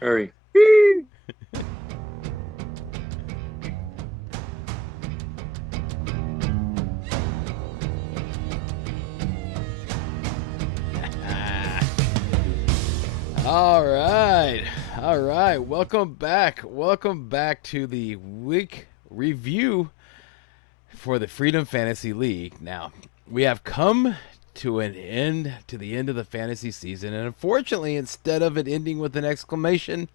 Hurry. All right. All right. Welcome back. Welcome back to the week review for the Freedom Fantasy League. Now, we have come to the end of the fantasy season, and unfortunately, instead of it ending with an exclamation,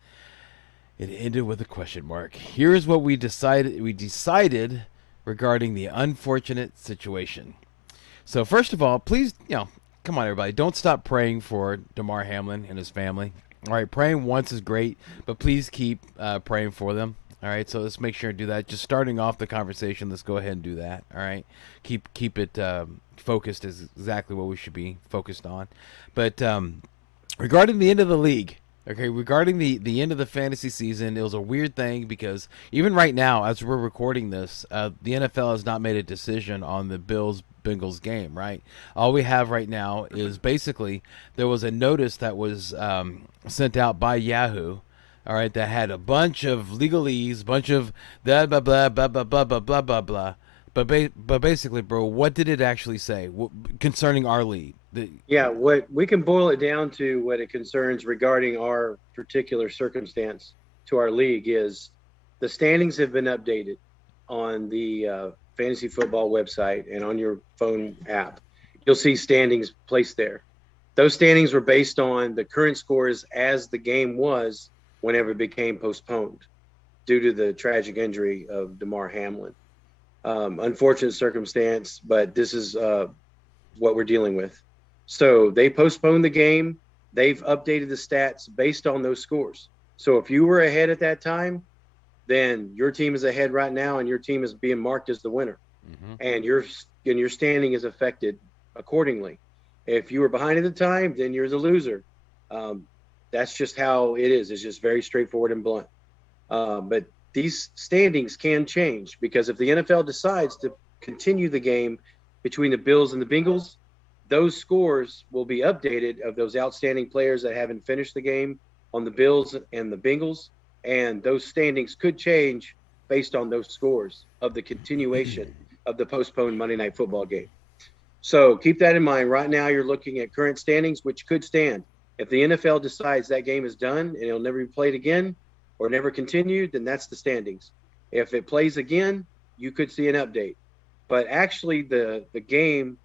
it ended with a question mark. Here's what we decided regarding the unfortunate situation. So first of all, please, come on, everybody, don't stop praying for Damar Hamlin and his family. All right, praying once is great, but please keep praying for them. All right, so let's make sure to do that. Just starting off the conversation, let's go ahead and do that. All right, keep it focused is exactly what we should be focused on. But regarding the end of the league, okay, regarding the end of the fantasy season, it was a weird thing because even right now, as we're recording this, the NFL has not made a decision on the Bills Bengals game, right? All we have right now is basically there was a notice that was sent out by Yahoo, all right, that had a bunch of legalese, bunch of blah blah blah blah blah blah blah blah blah blah. But basically, bro, what did it actually say concerning our league? Yeah, what we can boil it down to what it concerns regarding our particular circumstance to our league is the standings have been updated on the fantasy football website and on your phone app. You'll see standings placed there. Those standings were based on the current scores as the game was whenever it became postponed due to the tragic injury of Damar Hamlin. Unfortunate circumstance, but this is what we're dealing with. So they postponed the game. They've updated the stats based on those scores. So if you were ahead at that time, then your team is ahead right now, and your team is being marked as the winner, Mm-hmm. and your standing is affected accordingly. If you were behind at the time, then you're the loser. Um, that's just how it is. It's just very straightforward and blunt. But these standings can change because if the NFL decides to continue the game between the Bills and the Bengals, those scores will be updated of those outstanding players that haven't finished the game on the Bills and the Bengals, and those standings could change based on those scores of the continuation of the postponed Monday Night Football game. So keep that in mind. Right now, you're looking at current standings, which could stand. If the NFL decides that game is done and it'll never be played again or never continued, then that's the standings. If it plays again, you could see an update. But actually, the game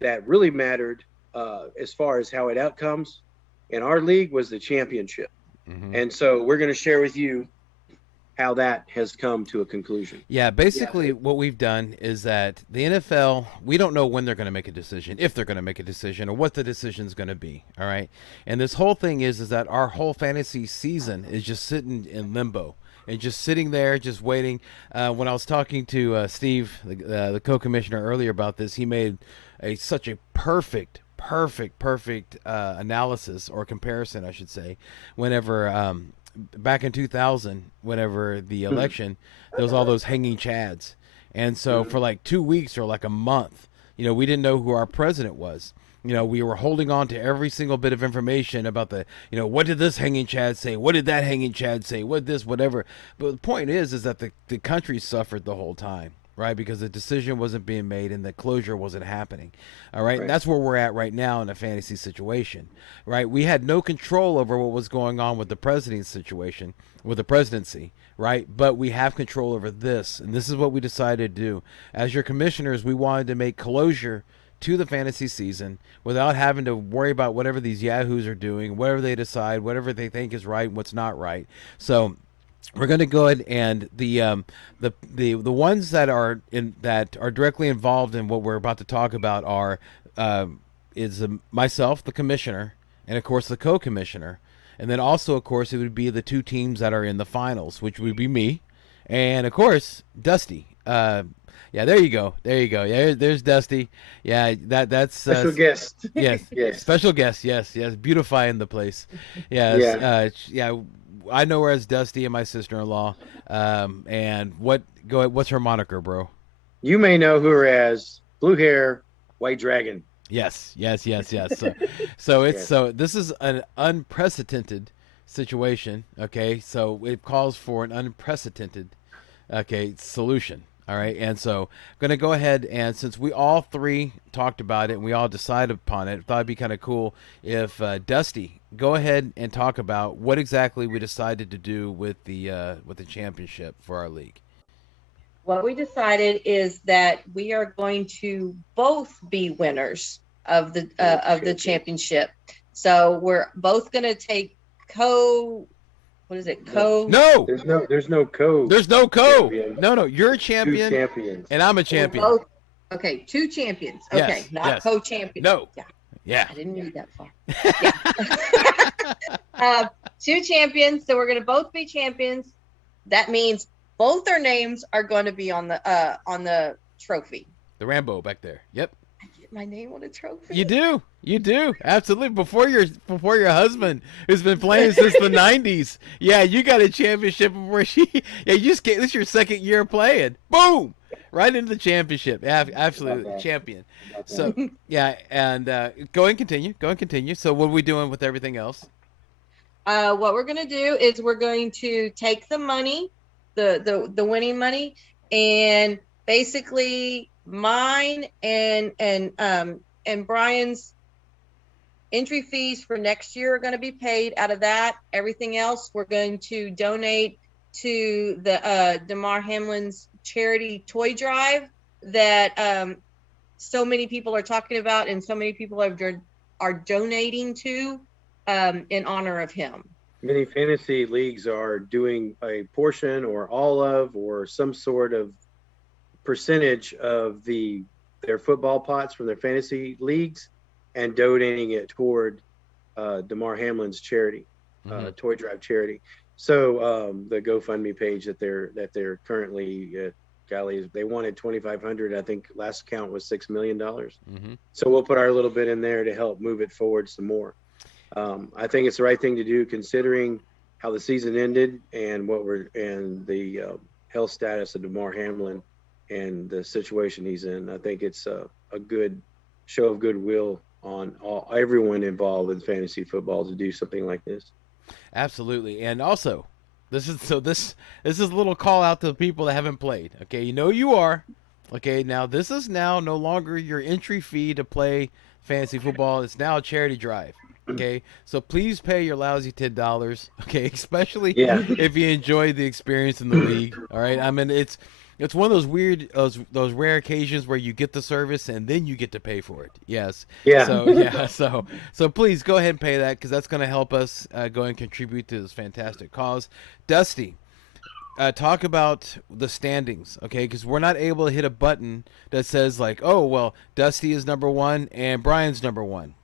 that really mattered as far as how it outcomes in our league was the championship. Mm-hmm. And so we're going to share with you how that has come to a conclusion. Yeah, basically what we've done is that the NFL, we don't know when they're going to make a decision, if they're going to make a decision, or what the decision is going to be. All right, and this whole thing is that our whole fantasy season is just sitting in limbo and just sitting there, just waiting. When I was talking to Steve, the co-commissioner earlier about this, he made such a perfect analysis or comparison, I should say, whenever back in 2000, whenever the election, there was all those hanging chads. And so for like 2 weeks or like a month, we didn't know who our president was. We were holding on to every single bit of information about what did this hanging chad say? What did that hanging chad say? What this, whatever. But the point is that the country suffered the whole time, right? Because the decision wasn't being made and the closure wasn't happening. All right. And Right. that's where we're at right now in a fantasy situation, right? We had no control over what was going on with the president's situation, with the presidency, right? But we have control over this. And this is what we decided to do. As your commissioners, we wanted to make closure to the fantasy season without having to worry about whatever these yahoos are doing, whatever they decide, whatever they think is right and what's not right. So we're going to go ahead and the ones that are directly involved in what we're about to talk about are is myself, the commissioner, and of course the co-commissioner, and then also of course it would be the two teams that are in the finals, which would be me, and of course Dusty. Yeah, there you go, there you go. Yeah, there's Dusty. Yeah, that's Special guest. yes, Yes. special guest. Yes, beautifying the place. Yes, Yeah. yeah. I know her as Dusty and my sister-in-law. And what's her moniker, bro? You may know her as Blue Hair, White Dragon. Yes. So Yes. this is an unprecedented situation. Okay, so it calls for an unprecedented solution. All right, and so I'm gonna go ahead, and since we all three talked about it and we all decided upon it, I thought it'd be kind of cool if Dusty go ahead and talk about what exactly we decided to do with the championship for our league. What we decided is that we are going to both be winners of the championship. So we're both going to take what is it? No. There's no co. There's no co. Champion. No, you're a champion. Two champions. And I'm a champion. Okay, two champions. Okay, yes, not yes. co-champions. No. Yeah. I didn't read that far. Yeah. Two champions. So we're going to both be champions. That means both our names are going to be on the trophy. The Rambo back there. Yep. I get my name on a trophy. You do. Absolutely. Before your husband, who's been playing since the 90s. Yeah, you got a championship before you just this is your second year playing. Boom. Right into the championship. Absolutely. Champion. So, yeah, and go and continue. So what are we doing with everything else? What we're going to do is we're going to take the money, the winning money, and basically mine and Brian's entry fees for next year are going to be paid out of that. Everything else we're going to donate to the Damar Hamlin's charity toy drive that so many people are talking about and so many people are donating to in honor of him. Many fantasy leagues are doing a portion or all of or some sort of percentage of their football pots from their fantasy leagues and donating it toward Damar Hamlin's charity, toy drive charity. So the GoFundMe page that they're currently golly, they wanted 2,500. I think last count was $6 million. So we'll put our little bit in there to help move it forward some more. I think it's the right thing to do considering how the season ended and the health status of Damar Hamlin and the situation he's in. I think it's a good show of goodwill on everyone involved in fantasy football to do something like this. Absolutely. And also, this is a little call out to the people that haven't played. Okay, you are. Okay, now this is now no longer your entry fee to play fantasy football. It's now a charity drive. Okay, so please pay your lousy $10. Okay, especially if you enjoy the experience in the league. All right, I mean it's one of those weird those rare occasions where you get the service and then you get to pay for it. Yes. Yeah. So please go ahead and pay that because that's going to help us go and contribute to this fantastic cause. Dusty, talk about the standings, okay? Because we're not able to hit a button that says like, oh well, Dusty is number 1 and Brian's number 1.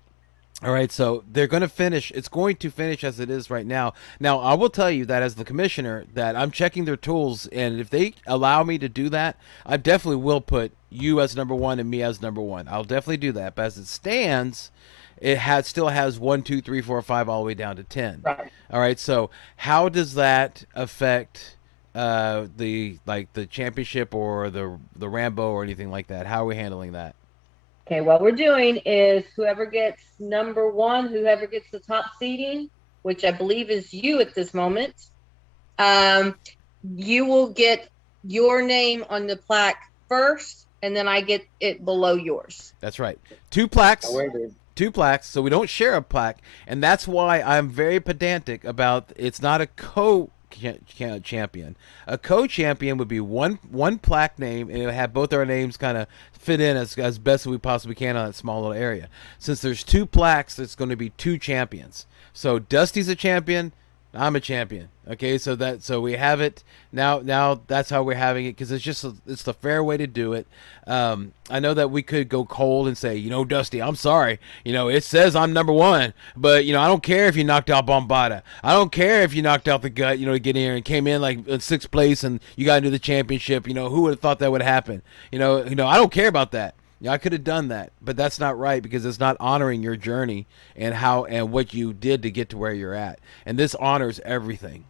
All right, so they're going to finish. It's going to finish as it is right now. Now, I will tell you that as the commissioner, that I'm checking their tools, and if they allow me to do that, I definitely will put you as number 1 and me as number 1. I'll definitely do that. But as it stands, it still has 1, 2, 3, 4, 5 all the way down to 10. Right. All right, so how does that affect the championship or the Rambo or anything like that? How are we handling that? Okay, what we're doing is whoever gets number 1, whoever gets the top seeding, which I believe is you at this moment, you will get your name on the plaque first, and then I get it below yours. That's right. 2 plaques. Two plaques, so we don't share a plaque, and that's why I'm very pedantic about it's not a co-champion. A co-champion would be one plaque name, and it would have both our names kind of fit in as best as we possibly can on that small little area. Since there's 2 plaques, it's going to be 2 champions. So Dusty's a champion, I'm a champion. Okay, so we have it now. That's how we're having it because it's the fair way to do it. I know that we could go cold and say, Dusty, I'm sorry. It says I'm number 1, but I don't care if you knocked out Bombada. I don't care if you knocked out the gut. To get in here and came in like in 6th place and you got into the championship. Who would have thought that would happen? I don't care about that. I could have done that, but that's not right because it's not honoring your journey and what you did to get to where you're at. And this honors everything.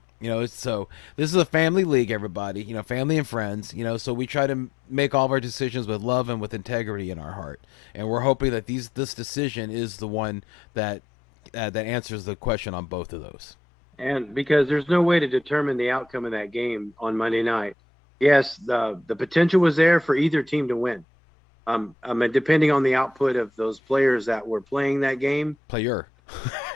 So this is a family league, everybody. Family and friends. So we try to make all of our decisions with love and with integrity in our heart. And we're hoping that this decision is the one that answers the question on both of those. And because there's no way to determine the outcome of that game on Monday night. Yes, the potential was there for either team to win. I mean, depending on the output of those players that were playing that game.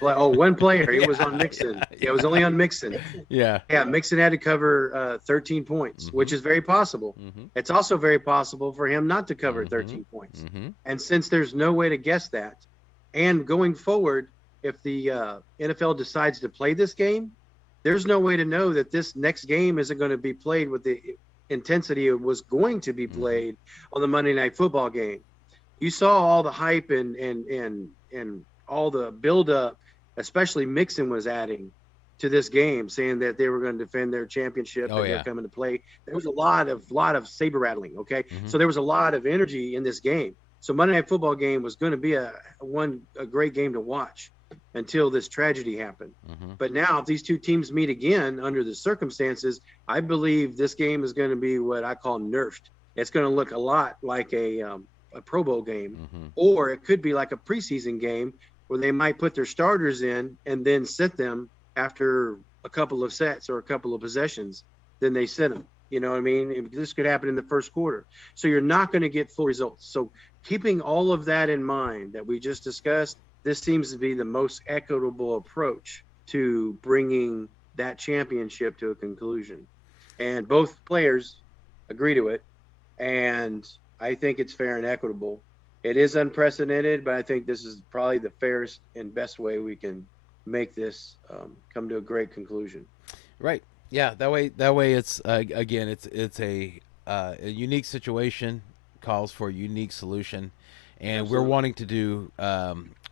One player. It was on Mixon. Yeah, it was only on Mixon. Yeah. Yeah, Mixon had to cover 13 points, which is very possible. It's also very possible for him not to cover 13 points. And since there's no way to guess that, and going forward, if the NFL decides to play this game, there's no way to know that this next game isn't going to be played with the intensity it was going to be played on the Monday Night Football game. You saw all the hype and all the buildup, especially Mixon was adding to this game, saying that they were going to defend their championship and they're coming to play. There was a lot of saber rattling. Okay, so there was a lot of energy in this game. So Monday Night Football game was going to be a great game to watch until this tragedy happened. But now if these two teams meet again under the circumstances, I believe this game is going to be what I call nerfed. It's going to look a lot like a Pro Bowl game, or it could be like a preseason game where they might put their starters in and then sit them after a couple of sets or a couple of possessions. Then they sit them. You know what I mean? This could happen in the first quarter. So you're not going to get full results. So keeping all of that in mind that we just discussed, this seems to be the most equitable approach to bringing that championship to a conclusion. And both players agree to it. And I think it's fair and equitable. It is unprecedented, but I think this is probably the fairest and best way we can make this come to a great conclusion. Right. Yeah. That way it's, again, it's a unique situation, calls for a unique solution. And Absolutely. We're wanting to do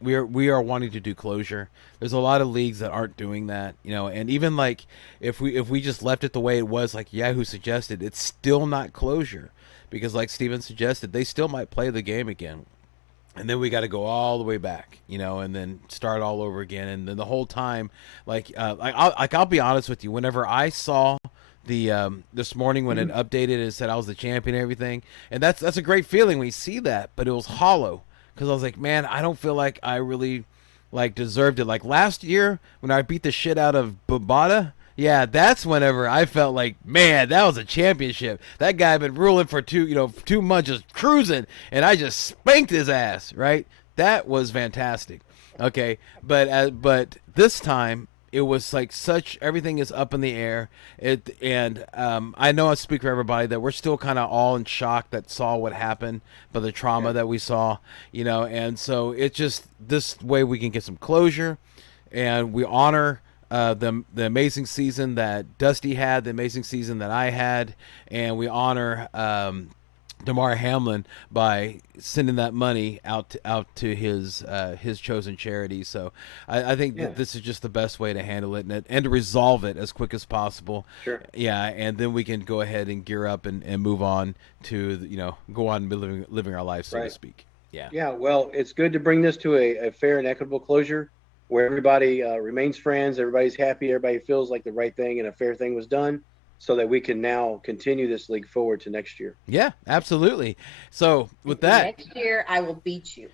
we are wanting to do closure. There's a lot of leagues that aren't doing that, and even like if we just left it the way it was, like Yahoo suggested, it's still not closure, because like Steven suggested, they still might play the game again, and then we got to go all the way back, and then start all over again, and then the whole time, I'll be honest with you, whenever I saw this morning when it updated and said I was the champion and everything, and that's a great feeling when you see that, but it was hollow, because I was like, man, I don't feel like I really deserved it. Like last year when I beat the shit out of Bobata, yeah, that's whenever I felt like, man, that was a championship. That guy had been ruling for 2 months, just cruising, and I just spanked his ass, right? That was fantastic. Okay, but this time it was like everything is up in the air. I know I speak for everybody that we're still kind of all in shock that saw what happened, but the trauma that we saw, and so it's just this way we can get some closure, and we honor the amazing season that Dusty had, the amazing season that I had, and we honor Damar Hamlin by sending that money out to his chosen charity. So I think that this is just the best way to handle it and to resolve it as quick as possible. Sure. Yeah, and then we can go ahead and gear up and move on to go on living our lives, so to speak. Yeah. Yeah. Well, it's good to bring this to a fair and equitable closure where everybody remains friends, everybody's happy, everybody feels like the right thing and a fair thing was done, so that we can now continue this league forward to next year. Yeah, absolutely. So with that, next year I will beat you.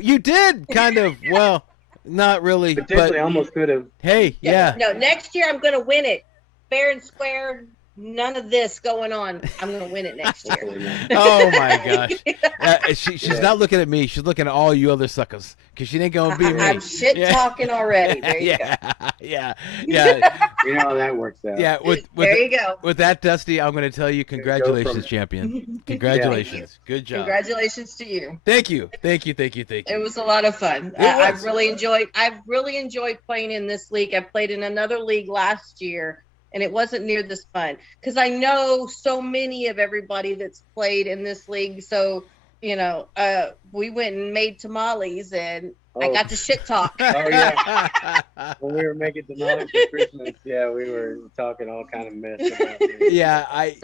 You did kind of. Well, not really. Potentially, but almost could have. Hey, yeah. No, next year I'm going to win it, fair and square. None of this going on. I'm going to win it next year. Oh my gosh. She's not looking at me. She's looking at all you other suckers, because she ain't going to beat me. I'm shit talking already. There you go. Yeah. You know how that works out. Yeah. There you go. With that, Dusty, I'm going to tell you, congratulations, champion. Congratulations. Good job. Congratulations to you. Thank you. It was a lot of fun. I've really enjoyed playing in this league. I played in another league last year, and it wasn't near this fun, because I know so many of everybody that's played in this league. So, we went and made tamales, and I got to shit talk. Oh, yeah. When we were making tamales for Christmas, we were talking all kind of mess about it.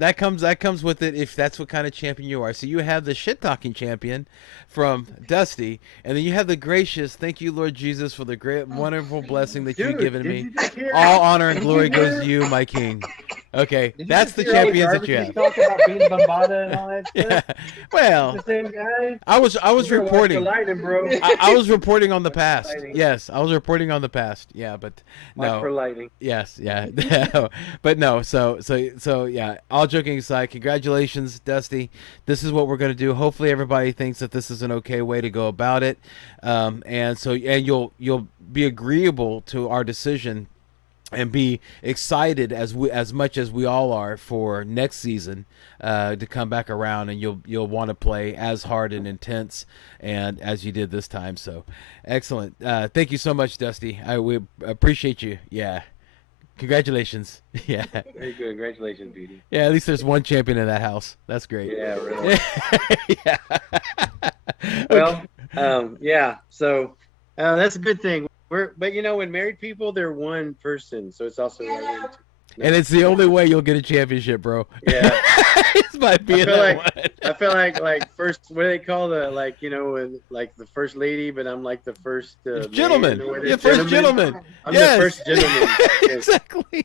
That comes with it, if that's what kind of champion you are. So you have the shit talking champion from Dusty, and then you have the gracious, thank you, Lord Jesus, for the great, wonderful blessing that you've given me. All honor and glory goes to you, my King. Okay, Did you that's just the hear all champions that garbage you he's have. talking about being Bombada and all that Yeah. stuff? Well, The same guy. I was You better watch the reporting. lightning, bro. I was reporting on the past. Lightning. Yes, I was reporting on the past. Yeah, but Watch for no. lightning. Yes, yeah, but no. So yeah. All joking aside, congratulations, Dusty. This is what we're gonna do. Hopefully, everybody thinks that this is an okay way to go about it, and you'll be agreeable to our decision and be excited as much as we all are for next season to come back around, and you'll want to play as hard and intense and as you did this time. So excellent. Thank you so much, Dusty. We appreciate you. Yeah, congratulations. Yeah, Very good. Congratulations, Beauty. yeah, at least there's one champion in that house. That's great. Yeah, really. Yeah. Well, yeah. So that's a good thing. But when married people, they're one person, so it's also right. And it's the only way you'll get a championship, bro. Yeah. It's by being feel that like- one. I feel like first, what do they call the the first lady, but I'm like the first Gentleman. man, or Yeah, first gentleman. I'm Yes. the first gentleman. Yes.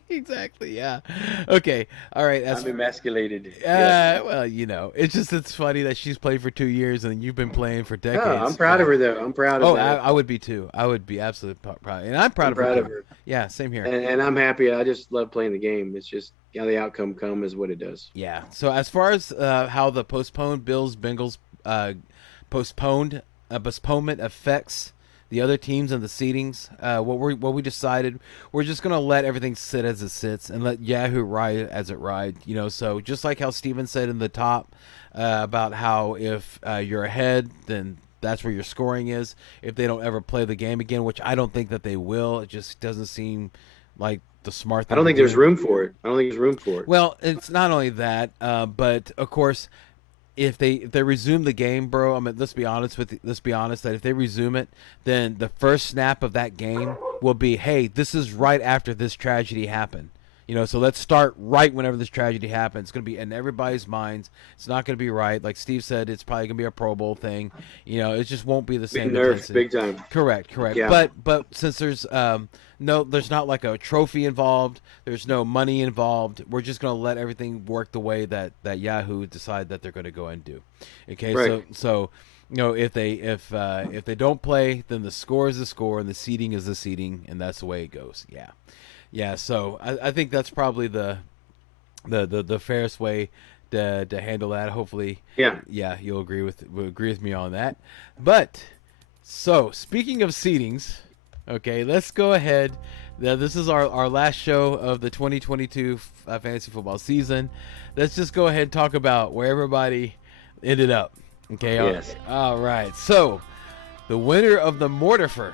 Exactly. Yeah. Okay. All right. That's I'm emasculated. Yes. well, it's funny that she's played for 2 years and you've been playing for decades. No, I'm proud of her though. I'm proud of Oh, that. I would be too. I would be absolutely proud, and I'm proud I'm of her. proud too. of her. Yeah, same here. And I'm happy. I just love playing the game. It's just how the outcome come is what it does. Yeah. So as far as how the postponed Bills-Bengals postponment affects the other teams and the seedings, what we decided, we're just gonna let everything sit as it sits and let Yahoo ride as it ride. So just like how Steven said in the top about how if you're ahead, then that's where your scoring is. If they don't ever play the game again, which I don't think that they will, it just doesn't seem like the smart thing. I don't to think there's do. room for it. I don't think there's room for it. Well, it's not only that, but of course, if they resume the game, bro, I mean, let's be honest that if they resume it, then the first snap of that game will be, hey, this is right after this tragedy happened. So let's start right whenever this tragedy happens. It's going to be in everybody's minds. It's not going to be right. Like Steve said, it's probably going to be a Pro Bowl thing. It just won't be the same Nerves, intensity. big time. Correct. Yeah. But since there's there's not like a trophy involved, there's no money involved. We're just gonna let everything work the way that Yahoo decide that they're gonna go and do. Okay, Right. so if they don't play, then the score is the score and the seeding is the seeding, and that's the way it goes. Yeah. So I think that's probably the fairest way to handle that. Hopefully, Yeah. you'll agree with me on that. But so speaking of seedings, okay, let's go ahead. Now, this is our last show of the 2022 fantasy football season. Let's just go ahead and talk about where everybody ended up. Okay. Yes. All right. So the winner of the Mortifer.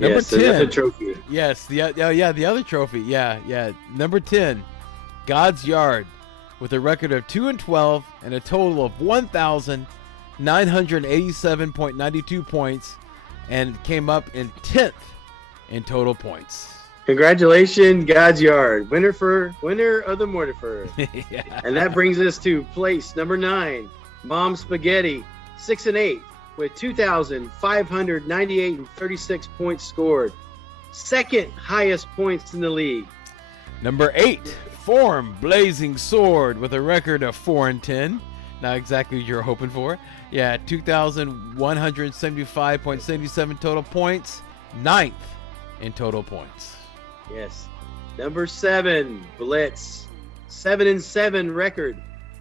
Number Yes, 10. that's a trophy. Yes, the other trophy. Yeah. Number 10, God's Yard, with a record of 2-12 and a total of 1,987.92 points, and came up in 10th in total points. Congratulations, God's Yard, winner of the Mortifer. Yeah. And that brings us to place number 9, Mom Spaghetti, 6-8 with 2,598 and 36 points scored. Second highest points in the league. Number 8, Form Blazing Sword, with a record of 4-10. Not exactly what you're hoping for. Yeah, 2,175.77 total points. 9th in total points. Yes. Number 7, Blitz, 7-7 record,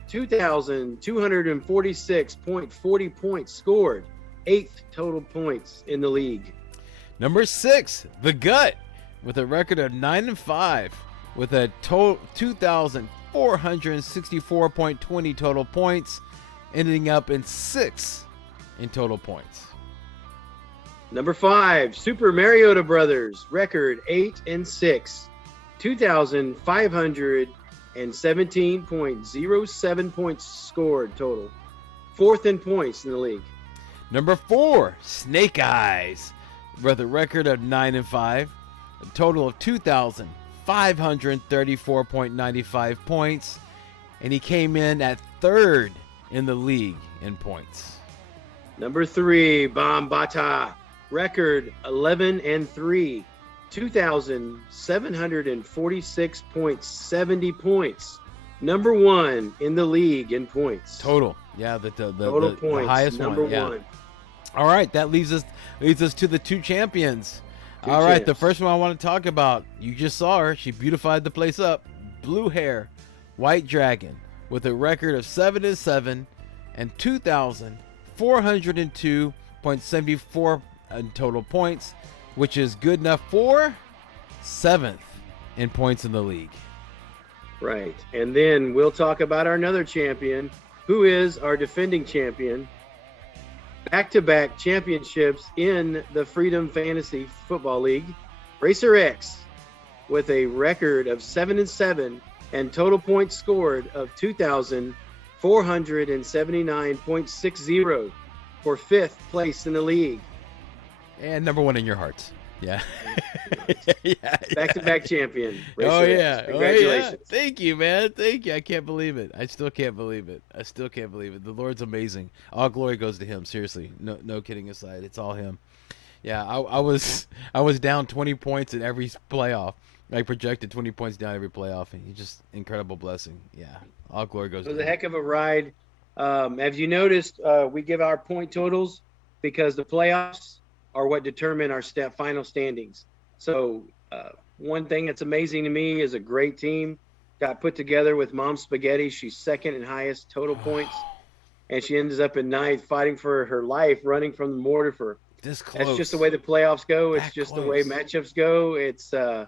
2,246.40 points scored. 8th total points in the league. Number 6, The Gut, with a record of 9-5, with a total 2,464.20 total points, ending up in 6th in total points. Number 5, Super Mariota Brothers, record 8-6, 2,517.07 points scored total. 4th in points in the league. Number 4, Snake Eyes, with a record of 9-5, a total of 2,534.95 points, and he came in at 3rd in the league in points. Number 3, Bombata, record 11-3, 2,746.70 points. Number one in the league in points. Total. Yeah, Total the points. highest number one. Yeah. one. All right, that leads us to the two champions. All right, the first one I want to talk about, you just saw her. She beautified the place up. Blue hair, White Dragon, with a record of 7-7 and 2,402.74 in total points, which is good enough for 7th in points in the league. Right. And then we'll talk about our another champion, who is our defending champion. Back-to-back championships in the Freedom Fantasy Football League, Racer X, with a record of 7-7 and total points scored of 2,479.60 for 5th place in the league. And number one in your hearts. Yeah. Back-to-back champion. Racer Oh, X. yeah. Congratulations. Oh, yeah. Thank you, man. Thank you. I can't believe it. I still can't believe it. The Lord's amazing. All glory goes to him. Seriously. No kidding aside. It's all him. Yeah, I was down 20 points in every playoff. I projected 20 points down every playoff, and he's just incredible blessing. Yeah. All glory goes It to was a him. heck of a ride. As you noticed, we give our point totals because the playoffs are what determine our final standings. So one thing that's amazing to me is a great team got put together with Mom Spaghetti. She's second in highest total points, and she ends up in ninth, fighting for her life, running from the mortar for. This close. That's just the way the playoffs go. It's That just close. the way matchups go. It's a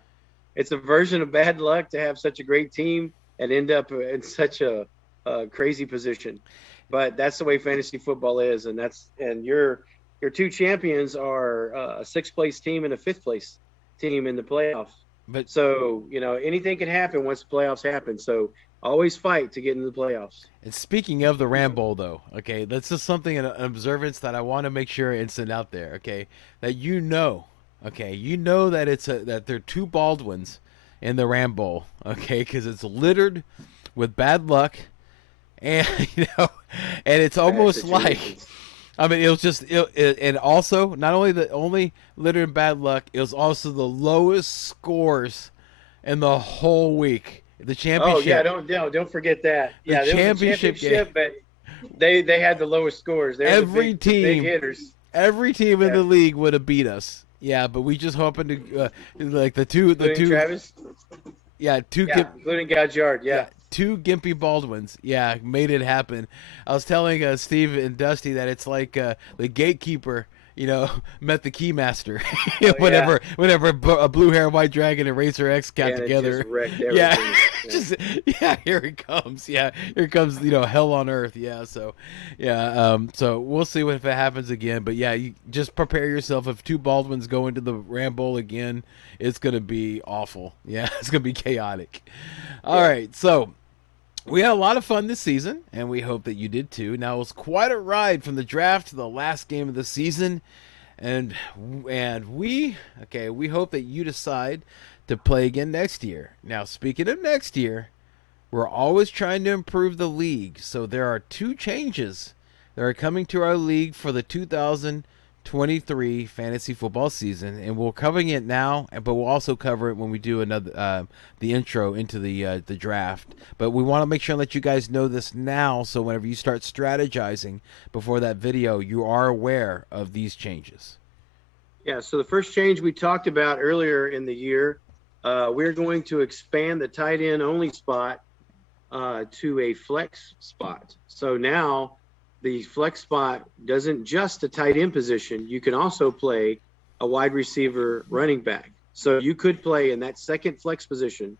version of bad luck to have such a great team and end up in such a crazy position. But that's the way fantasy football is, and your two champions are a 6th place team and a 5th place team in the playoffs. But So, anything can happen once the playoffs happen. So always fight to get into the playoffs. And speaking of the Rambo, though, okay, that's just something, an observance that I want to make sure and send out there, okay, that that there are two Baldwins in the Rambo, okay, because it's littered with bad luck, and and it's almost like, situations. I mean, it was just, and also not only littered in bad luck, it was also the lowest scores in the whole week. The championship. Oh yeah, don't forget that. The Yeah, there was a championship championship, but they had the lowest scores. They were Every the big team. hitters. Every team in Yeah. the league would have beat us. Yeah, but we just happened to like the two, Including Travis. yeah, two, Yeah, including Gouchard. Yeah. two gimpy Baldwins. Yeah, made it happen. I was telling Steve and Dusty that it's like the gatekeeper, met the keymaster. Oh, whenever a blue hair, white dragon, and Racer X got And it together. just wrecked Yeah, everything. here it comes. Yeah, here comes hell on earth. Yeah, so so we'll see if it happens again. But yeah, you just prepare yourself. If two Baldwins go into the Rambo again, it's gonna be awful. Yeah, it's gonna be chaotic. All right, so we had a lot of fun this season, and we hope that you did too. Now, it was quite a ride from the draft to the last game of the season, and we hope that you decide to play again next year. Now, speaking of next year, we're always trying to improve the league, so there are two changes that are coming to our league for the 2023 fantasy football season, and we're covering it now, but we'll also cover it when we do another the intro into the draft. But we want to make sure and let you guys know this now, so whenever you start strategizing before that video, you are aware of these changes. Yeah, so the first change we talked about earlier in the year, we're going to expand the tight end only spot to a flex spot. So now the flex spot doesn't just a tight end position. You can also play a wide receiver running back. So you could play in that second flex position,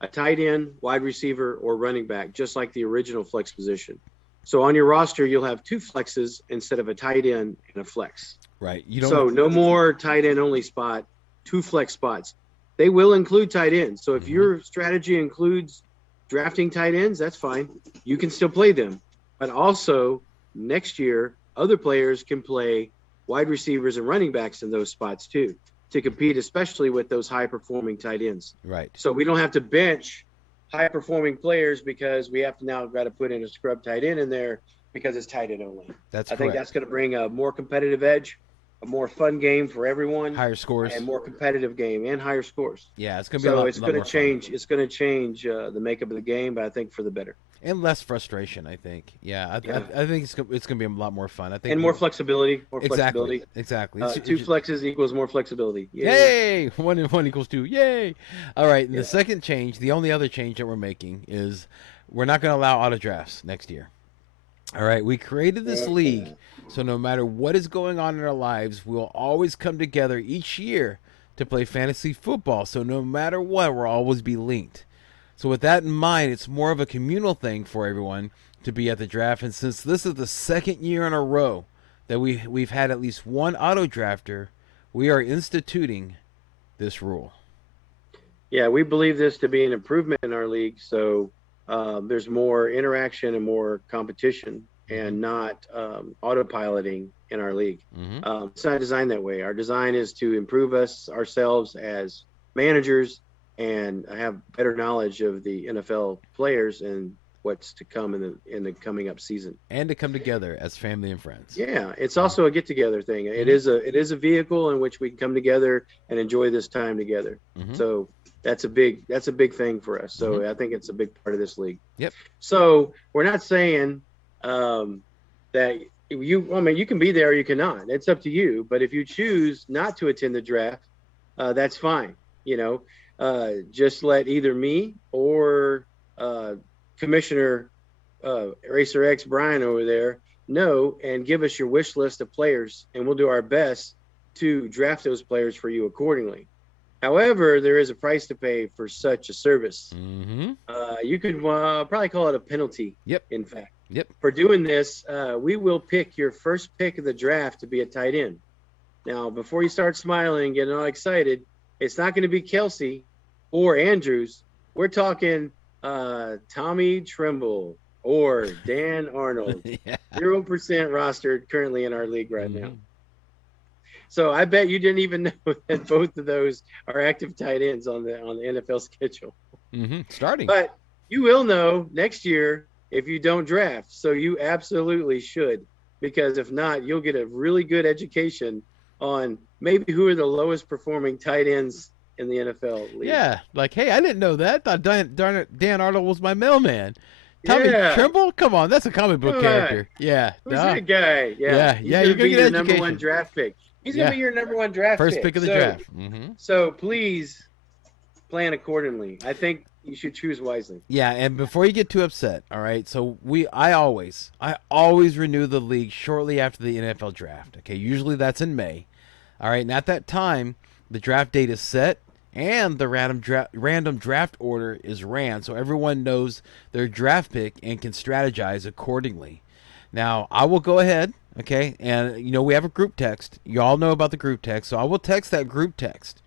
a tight end, wide receiver, or running back, just like the original flex position. So on your roster, you'll have two flexes instead of a tight end and a flex. Right. So no more tight end only spot, two flex spots. They will include tight ends. So if your strategy includes drafting tight ends, that's fine. You can still play them. But also next year, other players can play wide receivers and running backs in those spots too, to compete, especially with those high performing tight ends. Right. So we don't have to bench high performing players because we have to now got to put in a scrub tight end in there because it's tight end only. That's I think correct. that's going to bring a more competitive edge, a more fun game for everyone, Higher scores. and more competitive game and higher scores. Yeah, it's gonna be a So lot, it's lot going more to fun. change. It's going to change the makeup of the game, but I think for the better. And less frustration, I think. Yeah, I think it's gonna be a lot more fun. I think And more flexibility. More exactly, flexibility. exactly. Two flexes equals more flexibility. Yay! 1 and 1 equals 2. Yay! All right. And Yeah. the second change, the only other change that we're making is we're not going to allow auto drafts next year. All right. We created this league so no matter what is going on in our lives, we'll always come together each year to play fantasy football. So no matter what, we'll always be linked. So with that in mind, it's more of a communal thing for everyone to be at the draft. And since this is the second year in a row that we've had at least one auto drafter, we are instituting this rule. Yeah, we believe this to be an improvement in our league. So there's more interaction and more competition, and not autopiloting in our league. Mm-hmm. It's not designed that way. Our design is to improve ourselves as managers and have better knowledge of the NFL players and what's to come in the coming up season. And to come together as family and friends. Yeah, it's also a get together thing. It is a vehicle in which we can come together and enjoy this time together. Mm-hmm. So that's a big thing for us. So I think it's a big part of this league. Yep. So we're not saying that you can be there or you cannot. It's up to you. But if you choose not to attend the draft, that's fine. Just let either me or Commissioner Racer X Brian over there know and give us your wish list of players, and we'll do our best to draft those players for you accordingly. However, there is a price to pay for such a service. Mm-hmm. You could probably call it a penalty. Yep. In fact. Yep. For doing this, we will pick your first pick of the draft to be a tight end. Now, before you start smiling and getting all excited, it's not going to be Kelsey or Andrews. We're talking Tommy Tremble or Dan Arnold. Yeah. 0% rostered currently in our league right now. So I bet you didn't even know that both of those are active tight ends on the NFL schedule. Mm-hmm. Starting. But you will know next year if you don't draft. So you absolutely should, because if not, you'll get a really good education on maybe who are the lowest performing tight ends in the NFL league. Yeah, like, hey, I didn't know that. Thought Dan Arnold was my mailman. Tommy Yeah. Trimble? Come on, that's a comic book Come character. Yeah. Who's duh. that guy? Yeah, He's you're gonna gonna be get your number education. one draft pick. He's Yeah. gonna be your number one draft First pick. pick of the So- draft. Mm-hmm. So please plan accordingly. I think you should choose wisely. Yeah, and before you get too upset, all right. So I always renew the league shortly after the NFL draft. Okay, usually that's in May. All right, and at that time, the draft date is set and the random draft order is ran, so everyone knows their draft pick and can strategize accordingly. Now, I will go ahead, okay, and we have a group text. You all know about the group text, so I will text that group text.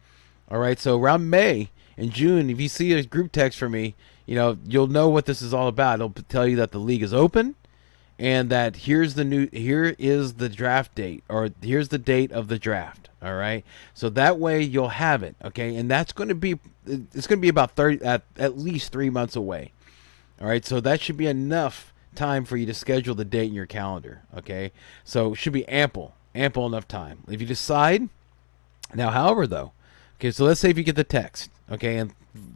All right, so around May and June, if you see a group text from me, you'll know what this is all about. It'll tell you that the league is open and that here is the draft date, or here's the date of the draft. All right, so that way you'll have it, okay, and it's going to be about at least 3 months away. All right, so that should be enough time for you to schedule the date in your calendar. Okay, so it should be ample enough time. If you decide now, however, though, okay, so let's say if you get the text, okay, and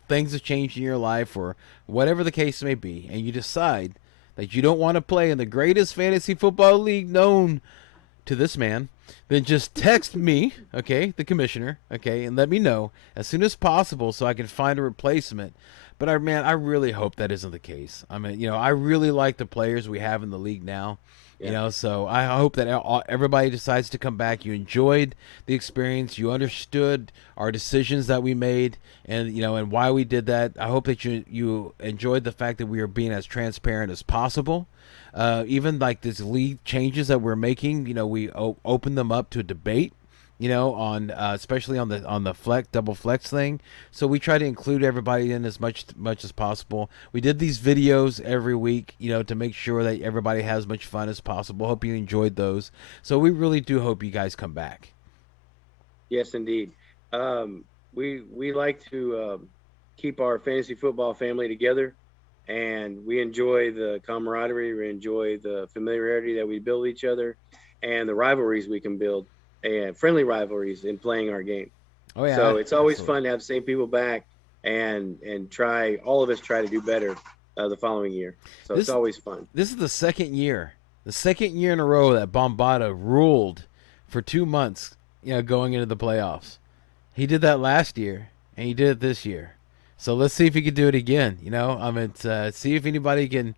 things have changed in your life or whatever the case may be, and you decide that you don't want to play in the greatest fantasy football league known to this man, then just text me, okay, the commissioner, okay, and let me know as soon as possible so I can find a replacement. But I really hope that isn't the case. I mean, I really like the players we have in the league now. Yeah. So I hope that everybody decides to come back. You enjoyed the experience. You understood our decisions that we made, and and why we did that. I hope that you enjoyed the fact that we are being as transparent as possible. Even like these league changes that we're making, we open them up to a debate. On especially on the double flex thing. So we try to include everybody in as much as possible. We did these videos every week, to make sure that everybody has as much fun as possible. Hope you enjoyed those. So we really do hope you guys come back. Yes, indeed. We like to keep our fantasy football family together, and we enjoy the camaraderie. We enjoy the familiarity that we build each other, and the rivalries we can build. and friendly rivalries in playing our game. Oh yeah. So it's always absolutely. fun to have the same people back and all of us try to do better the following year. So This- it's always fun. This is the second year in a row that Bombada ruled for 2 months, going into the playoffs. He did that last year, and he did it this year. So let's see if he can do it again. See if anybody can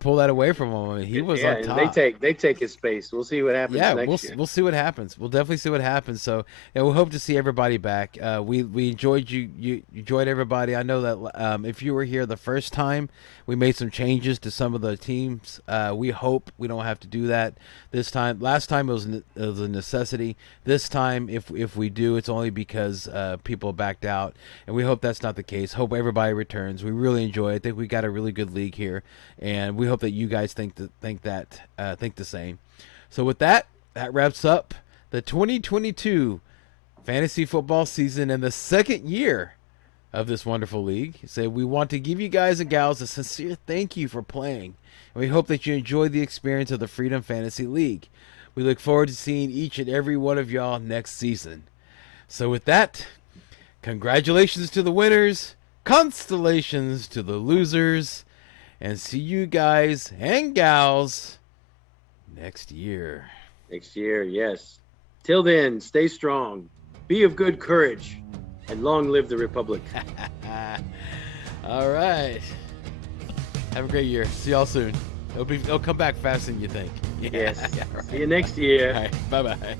pull that away from him. I mean, he was on and top. they take his space. We'll see what happens next year. We'll see what happens. We'll definitely see what happens. So we hope to see everybody back. We enjoyed you enjoyed everybody. I know that if you were here the first time, we made some changes to some of the teams. We hope we don't have to do that this time. Last time it was a necessity. This time, if we do, it's only because people backed out, and we hope that's not the case. Hope everybody returns. We really enjoy it. I think we got a really good league here, and we hope that you guys think the same. So with that wraps up the 2022 fantasy football season and the second year of this wonderful league. So we want to give you guys and gals a sincere thank you for playing, and we hope that you enjoyed the experience of the Freedom Fantasy League. We look forward to seeing each and every one of y'all next season. So with that, congratulations to the winners, constellations to the losers, and see you guys and gals next year. Next year, yes. Till then, stay strong, be of good courage, and long live the Republic. All right. Have a great year. See y'all soon. It'll come back faster than you think. Yes. Yeah, right. See you next year. All right. Bye-bye.